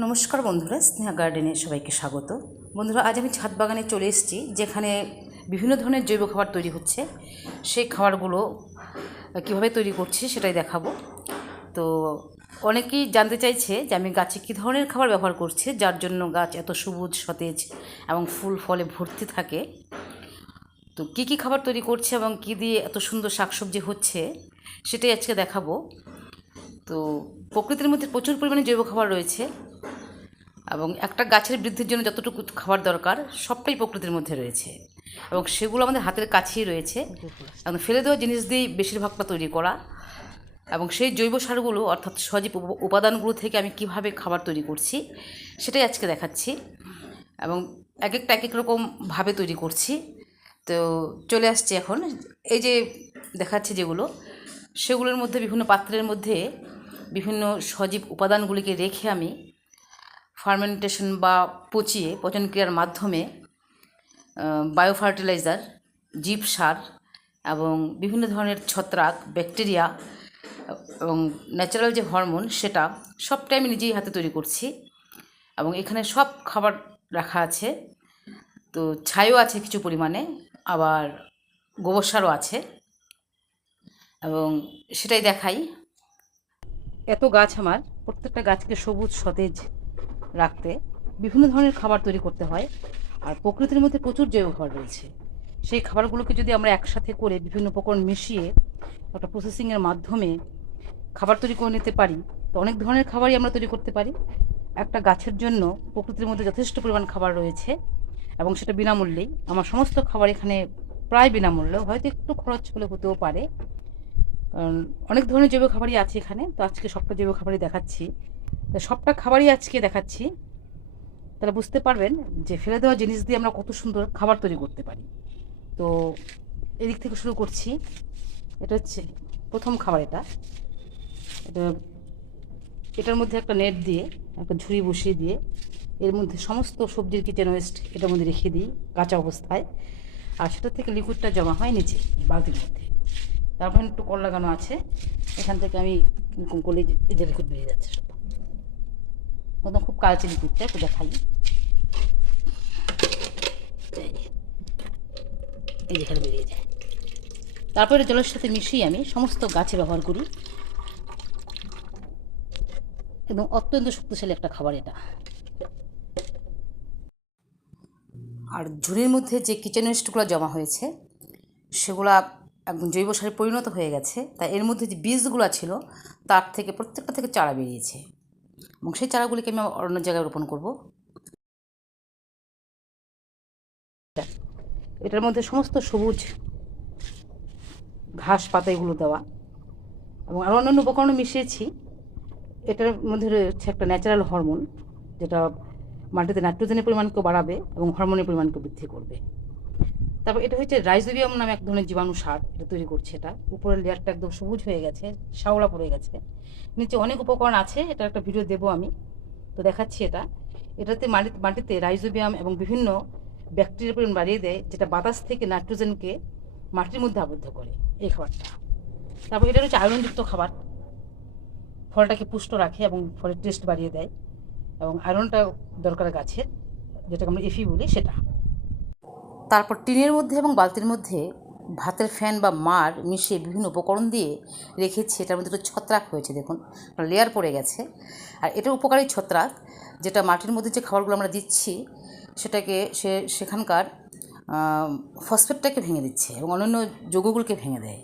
নমস্কার বন্ধুরা, স্নেহা গার্ডেনে সবাইকে স্বাগত। বন্ধুরা, আজ আমি ছাদ বাগানে চলে এসেছি, যেখানে বিভিন্ন ধরনের জৈব খাবার তৈরি হচ্ছে। সেই খাবারগুলো কীভাবে তৈরি করছি সেটাই দেখাবো। তো অনেকেই জানতে চাইছে যে আমি গাছে কী ধরনের খাবার ব্যবহার করছি, যার জন্য গাছ এত সবুজ, সতেজ এবং ফুল ফলে ভর্তি থাকে। তো কী কী খাবার তৈরি করছে এবং কী দিয়ে এত সুন্দর শাকসবজি হচ্ছে, সেটাই আজকে দেখাবো। তো প্রকৃতির মধ্যে প্রচুর পরিমাণে জৈব খাবার রয়েছে। এবং একটা গাছের বৃদ্ধির জন্য যতটুকু খাবার দরকার, সবটাই প্রকৃতির মধ্যে রয়েছে। এবং সেগুলো আমাদের হাতের কাছেই রয়েছে। এবং ফেলে দেওয়া জিনিস দিয়েই বেশিরভাগটা তৈরি করা। এবং সেই জৈব সারগুলো, অর্থাৎ সজীব উপ- উপাদানগুলো থেকে আমি কীভাবে খাবার তৈরি করছি, সেটাই আজকে দেখাচ্ছি। এবং এক একটা এক এক রকমভাবে তৈরি করছি। তো চলে আসছে এখন। এই যে দেখাচ্ছে যেগুলো, সেগুলোর মধ্যে বিভিন্ন পাত্রের মধ্যে বিভিন্ন সজীব উপাদানগুলিকে রেখে আমি ফার্মেন্টেশন বা পচিয়ে পচন ক্রিয়ার মাধ্যমে বায়ো ফার্টিলাইজার জীব সার এবং বিভিন্ন ধরনের ছত্রাক ব্যাকটেরিয়া এবং ন্যাচারাল যে হরমোন সেটা সবটাই আমি নিজেই হাতে তৈরি করছি এবং এখানে সব খাবার রাখা আছে। তো ছাইও আছে কিছু পরিমাণে, আবার গোবর সারও আছে এবং সেটাই দেখাই। এত গাছ আমার, প্রত্যেকটা গাছকে সবুজ, সতেজ রাখতে বিভিন্ন ধরনের খাবার তৈরি করতে হয় আর প্রকৃতির মধ্যে প্রচুর জৈব খাবার রয়েছে। সেই খাবারগুলোকে যদি আমরা একসাথে করে বিভিন্ন উপকরণ মিশিয়ে একটা প্রসেসিংয়ের মাধ্যমে খাবার তৈরি করে নিতে পারি, তো অনেক ধরনের খাবারই আমরা তৈরি করতে পারি। একটা গাছের জন্য প্রকৃতির মধ্যে যথেষ্ট পরিমাণ খাবার রয়েছে এবং সেটা বিনামূল্যেই। আমার সমস্ত খাবার এখানে প্রায় বিনামূল্যে, হয়তো একটু খরচ হলে হতেও পারে। কারণ অনেক ধরনের জৈব খাবারই আছে এখানে, তো আজকে সবটা জৈব খাবারই দেখাচ্ছি। সবটা খাবারই আজকে দেখাচ্ছি। তাহলে বুঝতে পারবেন যে ফেলে দেওয়া জিনিস দিয়ে আমরা কত সুন্দর খাবার তৈরি করতে পারি। তো এদিক থেকে শুরু করছি। এটা হচ্ছে প্রথম খাবার এটা। এটা এটার মধ্যে একটা নেট দিয়ে, একটা ঝুড়ি বসিয়ে দিয়ে, এর মধ্যে সমস্ত সবজির কিচেন ওয়েস্ট এটার মধ্যে রেখে দিই কাঁচা অবস্থায়। আর সেটা থেকে লিকুইডটা জমা হয় নিচে, বালতির মধ্যে। তারপর একটু কল লাগানো আছে। এখান থেকে আমি করলে এই যে- লিকুইড বেরিয়ে যাচ্ছে একদম খুব কালচে লিকুইডটা একটু দেখাই। এই যেখানে বেরিয়ে যায়। তারপরে জলের সাথে মিশিয়ে আমি সমস্ত গাছে ব্যবহার করি। একদম অত্যন্ত শক্তিশালী একটা খাবার এটা। আর ঝুড়ির মধ্যে যে কিচেন ওয়েস্টগুলো জমা হয়েছে, সেগুলা একদম জৈব সারে পরিণত হয়ে গেছে তাই এর মধ্যে যে বীজগুলো ছিল, তার থেকে প্রত্যেকটা থেকে চারা বেরিয়েছে। এবং সেই চারাগুলিকে আমি অন্য জায়গায় রোপণ করব। এটার মধ্যে সমস্ত সবুজ ঘাস পাতা এগুলো দেওয়া এবং আরও অন্যান্য উপকরণ মিশিয়েছি। এটার মধ্যে রয়েছে একটা ন্যাচারাল হরমোন যেটা মাটিতে নাইট্রোজেনের পরিমাণকে বাড়াবে এবং হরমোনের পরিমাণকে বৃদ্ধি করবে। তারপর এটা হচ্ছে রাইজোবিয়াম নামে এক ধরনের জীবাণু সার এটা তৈরি করছে এটা। উপরের লেয়ারটা একদম সবুজ হয়ে গেছে, শ্যাওলা পড়ে গেছে। নিচে অনেক উপকরণ আছে এটা একটা ভিডিও দেবো আমি। তো দেখাচ্ছি এটা। এটাতে মাটি, মাটিতে রাইজোবিয়াম এবং বিভিন্ন ব্যাকটেরিয়ার পরিমাণ বাড়িয়ে দেয়, যেটা বাতাস থেকে নাইট্রোজেনকে মাটির মধ্যে আবদ্ধ করে এই খাবারটা। তারপর এটা হচ্ছে আয়রনযুক্ত খাবার। ফলটাকে পুষ্ট রাখে এবং ফলের টেস্ট বাড়িয়ে দেয় এবং আয়রনটা দরকার গাছের, যেটাকে আমরা এফি বলি সেটা। তারপর টিনের মধ্যে এবং বালতির মধ্যে ভাতের ফ্যান বা মার মিশিয়ে বিভিন্ন উপকরণ দিয়ে রেখেছি। এটার মধ্যে একটু ছত্রাক হয়েছে, দেখুন। লেয়ার পড়ে গেছে। আর এটা উপকারী ছত্রাক, যেটা মাটির মধ্যে যে খাবারগুলো আমরা দিচ্ছি, সেটাকে সে, সেখানকার ফসফেটটাকে ভেঙে দিচ্ছে এবং অন্যান্য যৌগগুলোকে ভেঙে দেয়।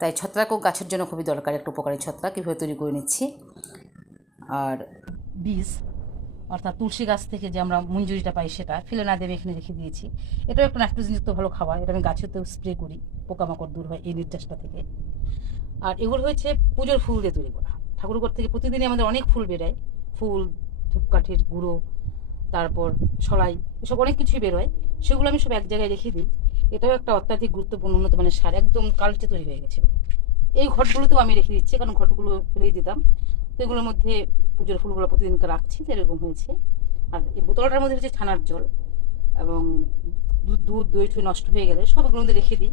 তাই ছত্রাকও গাছের জন্য খুবই দরকার, একটা উপকারী ছত্রাক। কীভাবে তৈরি করে নিচ্ছি। আর বীজ অর্থাৎ তুলসী গাছ থেকে যে আমরা মঞ্জুরিটা পাই সেটা ফেলে না দেবে এখানে রেখে দিয়েছি। এটাও একটা নাইট্রোজেনযুক্ত ভালো খাবার, এটা আমি গাছেতেও স্প্রে করি, পোকামাকড় দূর হয় এই নির্যাসটা থেকে। আর এগুলো হয়েছে পুজোর ফুল দিয়ে তৈরি করা। ঠাকুরঘর থেকে প্রতিদিনই আমাদের অনেক ফুল বেরোয়। ফুল, ধূপকাঠির, গুঁড়ো, তারপর সলাই, এসব অনেক কিছুই বেরোয়। সেগুলো আমি সব এক জায়গায় রেখে দিই। এটাও একটা অত্যাধিক গুরুত্বপূর্ণ উন্নত মানের সার, একদম কালচে তৈরি হয়ে গেছে। এই ঘটগুলোতেও আমি রেখে দিচ্ছি, কারণ ঘটগুলো ফেলেই দিতাম। এগুলোর মধ্যে পুজোর ফুলগুলো প্রতিদিনকে রাখছি এরকম হয়েছে। আর এই বোতলটার মধ্যে হচ্ছে ছানার জল এবং দুধ দুধ, দই টই নষ্ট হয়ে গেলে সব এগুলোর মধ্যে রেখে দিই।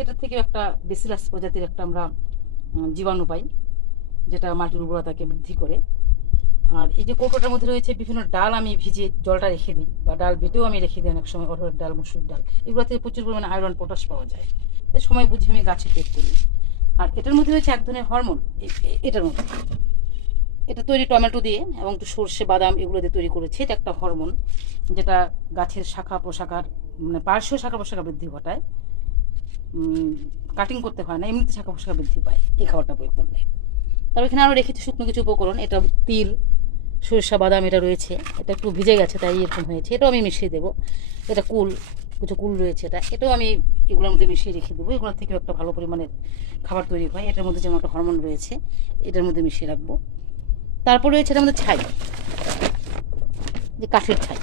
এটার থেকে একটা বেসিলাস প্রজাতির একটা আমরা জীবাণু পাই, যেটা মাটির উর্বরতাকে বৃদ্ধি করে। আর এই যে কৌটোটার মধ্যে রয়েছে বিভিন্ন ডাল, আমি ভিজে জলটা রেখে দিই বা ডাল বেটেও আমি রেখে দিই অনেক সময় অরহর ডাল, মুসুর ডাল। এগুলো থেকে প্রচুর পরিমাণে আয়রন, পটাশ পাওয়া যায়। সময় বুঝে আমি গাছে পেট করি। আর এটার মধ্যে রয়েছে এক ধরনের হরমোন এটার মধ্যে। এটা তৈরি টমেটো দিয়ে এবং একটু সর্ষে, বাদাম এগুলো দিয়ে তৈরি করেছে। এটা একটা হরমোন যেটা গাছের শাখা প্রশাখার মানে পার্শ্ব শাখা প্রশাখা বৃদ্ধি ঘটায়। কাটিং করতে হয় না, এমনিতে শাখা প্রশাখা বৃদ্ধি পায় এই খাবারটা প্রয়োগ করলে। তারপর এখানে আরও রেখেছি শুকনো কিছু উপকরণ, এটা তিল, সরিষা, বাদাম এটা রয়েছে। এটা একটু ভিজে গেছে, তাই এরকম হয়েছে। এটাও আমি মিশিয়ে দেবো। এটা কুল, কিছু কুল রয়েছে এটা। এটাও আমি এগুলোর মধ্যে মিশিয়ে রেখে দেবো। এগুলোর থেকেও একটা ভালো পরিমাণের খাবার তৈরি হয়। এটার মধ্যে যেমন একটা হরমোন রয়েছে, এটার মধ্যে মিশিয়ে রাখব। তারপর রয়েছে এটার মধ্যে ছাই। যে কাঠের ছাই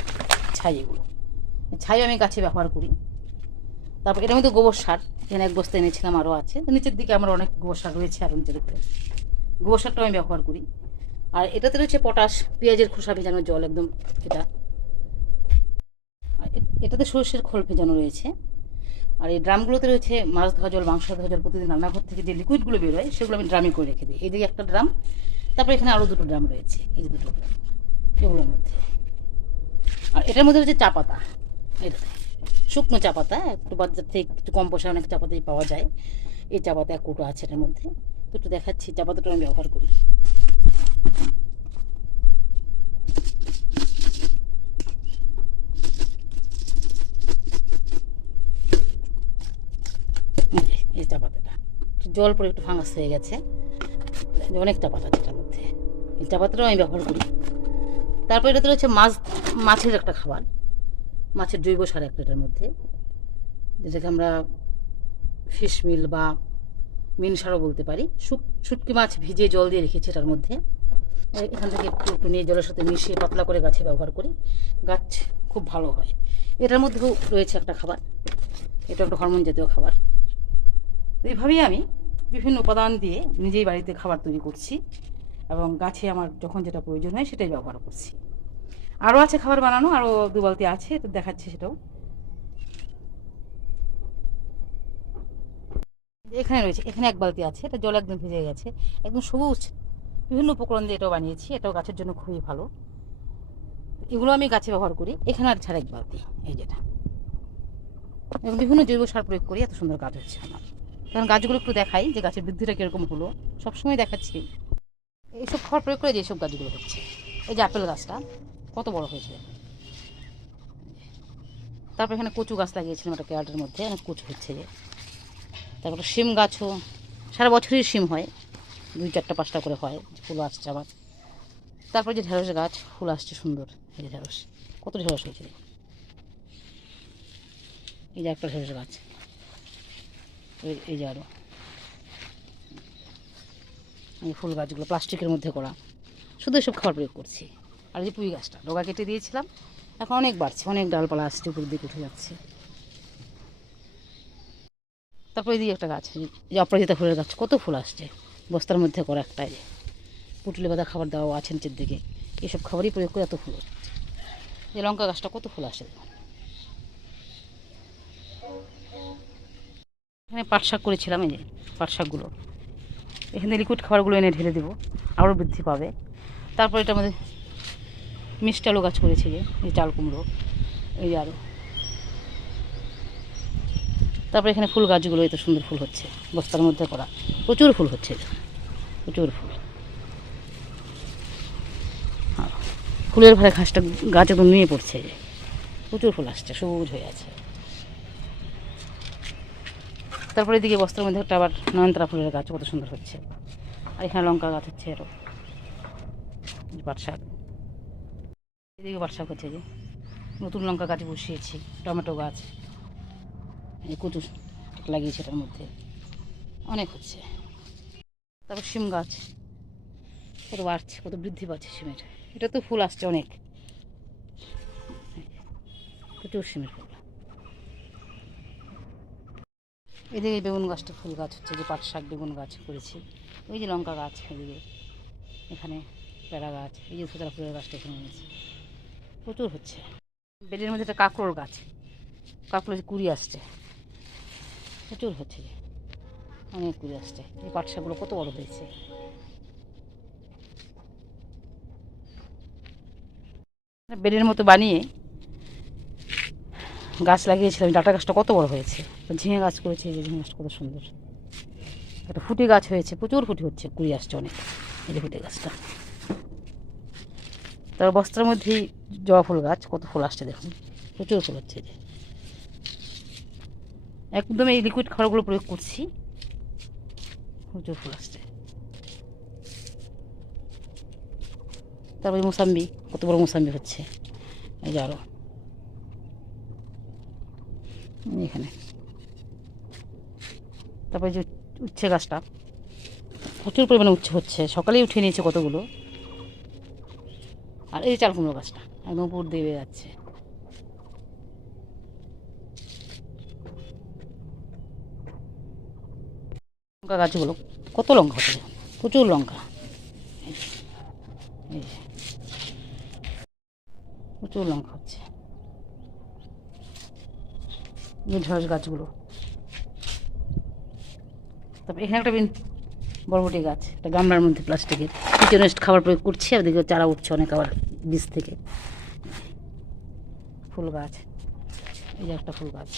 ছাই এগুলো। ছাই আমি গাছে ব্যবহার করি। তারপর এটার মধ্যে গোবর সার এখানে এক বস্তা এনেছিলাম আরও আছে। তো নিচের দিকে আমার অনেক গোবর সার রয়েছে আর নিচের উপরে গোবর সারটাও আমি ব্যবহার করি। আর এটাতে রয়েছে পটাশ, পেঁয়াজের খোসা ভেজানো জল একদম এটা। এটাতে সর্ষের খোল ভেজানো রয়েছে। আর এই ড্রামগুলোতে রয়েছে মাছ ধোয়া জল, মাংস ধোয়া জল প্রতিদিন রান্নাঘর থেকে যে লিকুইডগুলো বেরোয়, সেগুলো আমি ড্রামে করে রেখে দিই। এইদিকে একটা ড্রাম তারপরে এখানে আরও দুটো ড্রাম রয়েছে, এই দুটো এগুলোর মধ্যে। আর এটার মধ্যে রয়েছে চা পাতা শুকনো চা পাতা, একটু বাজার থেকে একটু কম পয়সা অনেক চা পাতাই পাওয়া যায়। এই চা পাতা এক কুটো আছে এটার মধ্যে তো একটু দেখাচ্ছি, চা পাতাটা আমি ব্যবহার করি। এই চা পাতাটা জল পরে একটু ফাঙ্গাস হয়ে গেছে। যে অনেক চা পাতা মধ্যে। এই চা পাতাটাও আমি ব্যবহার করি। তারপর এটাতে রয়েছে মাছ, মাছের একটা খাবার। মাছের জৈব সার একটা এটার মধ্যে। যেটাকে আমরা ফিশ মিল বা মিন সারও বলতে পারি। শুক, শুটকি মাছ ভিজিয়ে জল দিয়ে রেখেছি এটার মধ্যে। এখান থেকে একটু একটু নিয়ে জলের সাথে মিশিয়ে পাতলা করে গাছে ব্যবহার করি। গাছ খুব ভালো হয়। এটার মধ্যেও রয়েছে একটা খাবার। এটা একটা হরমোন জাতীয় খাবার। এইভাবেই আমি বিভিন্ন উপাদান দিয়ে নিজেই বাড়িতে খাবার তৈরি করছি। এবং গাছে আমার যখন যেটা প্রয়োজন হয় সেটাই ব্যবহার করছি। আরও আছে খাবার বানানো আরও দু বালতি আছে, তো দেখাচ্ছি সেটাও। এখানে রয়েছে, এখানে এক বালতি আছে, এটা জল একদম ভিজে গেছে, একদম সবুজ, বিভিন্ন উপকরণ দিয়ে এটাও বানিয়েছি, এটাও গাছের জন্য খুবই ভালো। এগুলো আমি গাছে ব্যবহার করি, এখানে আর ছাড়া এক বালতি, এই যেটা। এবং বিভিন্ন জৈব সার প্রয়োগ করি, এত সুন্দর গাছ হচ্ছে আমার। কারণ গাছগুলো একটু দেখাই যে গাছের বৃদ্ধিটা কীরকম হলো, সবসময় দেখাচ্ছি। এইসব খাবার প্রয়োগ করে যেসব গাছগুলো হচ্ছে। এই যে আপেল গাছটা, কত বড় হয়েছে? তারপর এখানে কচু গাছ লাগিয়েছিলাম একটা কেয়ারটার মধ্যে, অনেক কচু হচ্ছে যে। তারপরে শিম গাছও, সারা বছরই শিম হয়, দুই চারটা পাঁচটা করে হয় ফুল আসছে আবার। তারপর যে ঢেঁড়স গাছ, ফুল আসছে সুন্দর, এই যে ঢেঁড়স, কত ঢেঁড়স হয়েছে এই যে একটা ঢেঁড়স গাছ, এই যে আরও এই ফুল গাছগুলো প্লাস্টিকের মধ্যে করা। শুধু এসব খাবার প্রয়োগ করছি। আর যে পুঁই গাছটা, ডগা কেটে দিয়েছিলাম। এখন অনেক বাড়ছে, অনেক ডালপালা আসছে, উপর দিকে উঠে যাচ্ছে। তারপরে দিকে একটা গাছ যে অপরাজিতা ফুলের গাছ, কত ফুল আসছে। বস্তার মধ্যে করা একটা যে পুটলি বাঁধা খাবার দেওয়া আছে নিচের দিকে। এসব খাবারই প্রয়োগ করে, এত ফুল। যে লঙ্কা গাছটা, কত ফুল আসে। এখানে পাট শাক করেছিলাম, এই যে পাট শাকগুলো এখানে লিকুইড খাবারগুলো এনে ঢেলে দেবো, আরও বৃদ্ধি পাবে। তারপর এটা আমাদের মিষ্টি আলু গাছ করেছি যে, এই চাল কুমড়ো, এই আরও। তারপর এখানে ফুল গাছগুলো, এত সুন্দর ফুল হচ্ছে, বস্তার মধ্যে করা। প্রচুর ফুল হচ্ছে, প্রচুর ফুল। ফুলের ভারে ঘাসটা গাছ একদম নিয়ে পড়ছে। প্রচুর ফুল আসছে, সবুজ হয়ে আছে। তারপরে এদিকে বস্ত্রের মধ্যে একটা আবার নয়নতারা ফুলের গাছ, কত সুন্দর হচ্ছে। আর এখানে লঙ্কা গাছ হচ্ছে এরও পাট এদিকে পাট হচ্ছে যে, নতুন লঙ্কা গাছ বসিয়েছি, টমেটো গাছ, এই লাগিয়েছি এটার মধ্যে। অনেক হচ্ছে। তারপর শিম গাছ। কত বাড়ছে, কত বৃদ্ধি পাচ্ছে শিমের। এটা তো ফুল আসছে অনেক। প্রচুর শিমের ফুল। এদিকে বেগুন গাছটা ফুল গাছ হচ্ছে, যে পাট শাক বেগুন গাছ করেছি। ওই যে লঙ্কা গাছ এদিকে, এখানে পেড়া গাছ, এই যে সুতরা ফুলের গাছটা এখানে এনেছি। প্রচুর হচ্ছে। বেলের মধ্যে একটা কাঁকড়োর গাছ কাঁকড়ো যে কুড়ি আসছে, প্রচুর হচ্ছে যে, অনেক কুড়ি আসছে। এই পাট শাকগুলো কত বড় হয়েছে। বেলের মতো বানিয়ে গাছ লাগিয়েছিলাম ডাটা গাছটা কত বড় হয়েছে? ঝিঙে গাছ করেছি যে ঝিঙে গাছটা কত সুন্দর। একটা ফুটি গাছ হয়েছে, প্রচুর ফুটি হচ্ছে, কুড়ি আসছে অনেক, এই যে ফুটে গাছটা। তারপর বস্তার মধ্যেই জবা ফুল গাছ, কত ফুল আসছে দেখুন, প্রচুর ফুল হচ্ছে যে। একদম এই লিকুইড খাবারগুলো প্রয়োগ করছি, প্রচুর ফুল আসছে। তারপরে মোসাম্বি, কত বড় মোসাম্বি হচ্ছে, এই যে আরও এখানে। তারপরে যে উচ্ছে গাছটা, প্রচুর পরিমাণে উচ্ছে হচ্ছে, সকালেই উঠে নিয়েছে কতগুলো। আর এই চাল কুমড়ো গাছটা, একদম উপর দিয়ে যাচ্ছে। লঙ্কা গাছগুলো, কত লঙ্কা হচ্ছে প্রচুর লঙ্কা। প্রচুর লঙ্কা হচ্ছে। ঢেঁড়স গাছগুলো। তারপর এখানে একটা বরবটি গাছ, একটা গামলার মধ্যে প্লাস্টিকের। কিচেন ওয়েস্ট খাবার প্রয়োগ করছি, আর দিকে চারা উঠছে অনেক আবার বীজ থেকে। ফুল গাছ, এই যে একটা ফুল গাছ।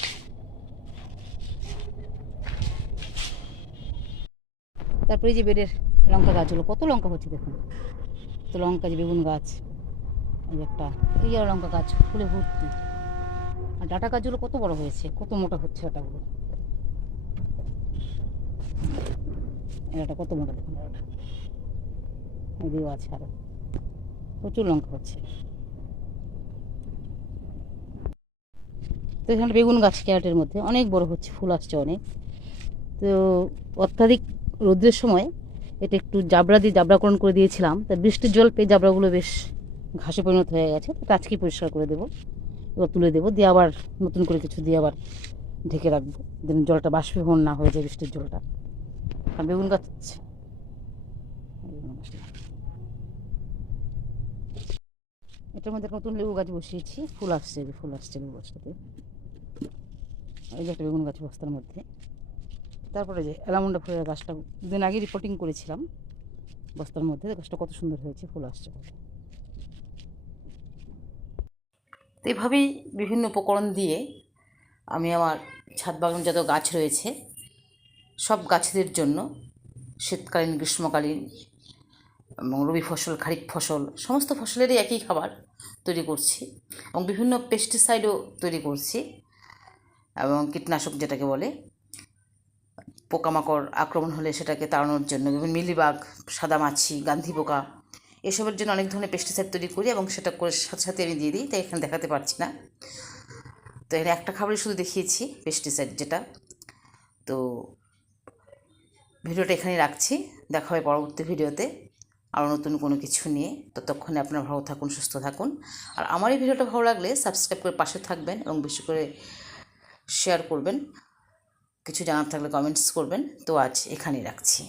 তারপরে এই যে বেডের লঙ্কা গাছগুলো, কত লঙ্কা হচ্ছে দেখুন। তো লঙ্কা যে বেগুন গাছ, এই যে একটা এই যে লঙ্কা গাছ, ফুলে ভর্তি। আর ডাটা গাছগুলো কত বড় হয়েছে? কত মোটা হচ্ছে ডাটাগুলো? এটা কত মোটা দেখুন। এদিকেও আছে আরও। প্রচুর লঙ্কা হচ্ছে। তো এখানে বেগুন গাছ ক্যারেটের মধ্যে অনেক বড় হচ্ছে, ফুল আসছে অনেক। তো অত্যাধিক রোদ্রের সময় এটা একটু জাবড়া দিয়ে জাবড়াকরণ করে দিয়েছিলাম। তা বৃষ্টির জল পেয়ে জাবড়াগুলো বেশ ঘাসে পরিণত হয়ে গেছে। তো আজকেই পরিষ্কার করে দেবো। এবার তুলে দেবো, দিয়ে আবার নতুন করে কিছু দিয়ে আবার ঢেকে রাখব। যেন জলটা বাষ্পীভবন না হয়ে যায় বৃষ্টির জলটা। আর বেগুন গাছ এটার মধ্যে নতুন লেবু গাছ বসিয়েছি। ফুল আসছে ফুল আসছে লেবু গাছটাতে। এই যে একটা বেগুন গাছ বস্তার মধ্যে। তারপরে যে অ্যালামন্ডা ফুলের গাছটা দিন আগে রিপোর্টিং করেছিলাম বস্তার মধ্যে। গাছটা কত সুন্দর হয়েছে, ফুল আসছে কত তো এভাবেই বিভিন্ন উপকরণ দিয়ে আমি আমার ছাদ বাগানে যত গাছ রয়েছে, সব গাছেদের জন্য শীতকালীন, গ্রীষ্মকালীন এবং রবি ফসল, খারিফ ফসল, সমস্ত ফসলেরই একই খাবার তৈরি করছি এবং বিভিন্ন পেস্টিসাইডও তৈরি করছি এবং কীটনাশক যেটাকে বলে। পোকামাকড় আক্রমণ হলে সেটাকে তাড়ানোর জন্য বিভিন্ন মিলিবাগ, সাদামাছি গান্ধী পোকা এসবের জন্য অনেক ধরনের পেস্টিসাইড তৈরি করি এবং সেটা করে সাথে সাথে আমি দিয়ে দিই, তাই এখানে দেখাতে পারছি না। তো এখানে একটা খাবারই শুধু দেখিয়েছি পেস্টিসাইড যেটা। তো ভিডিওটা এখানেই রাখছি। দেখা হবে পরবর্তী ভিডিওতে আরও নতুন কোনো কিছু নিয়ে। ততক্ষণে আপনারা ভালো থাকুন, সুস্থ থাকুন। আর আমার এই ভিডিওটা ভালো লাগলে সাবস্ক্রাইব করে পাশে থাকবেন এবং বেশি করে শেয়ার করবেন। কিছু জানার থাকলে কমেন্টস করবেন। তো আজ এখানেই রাখছি।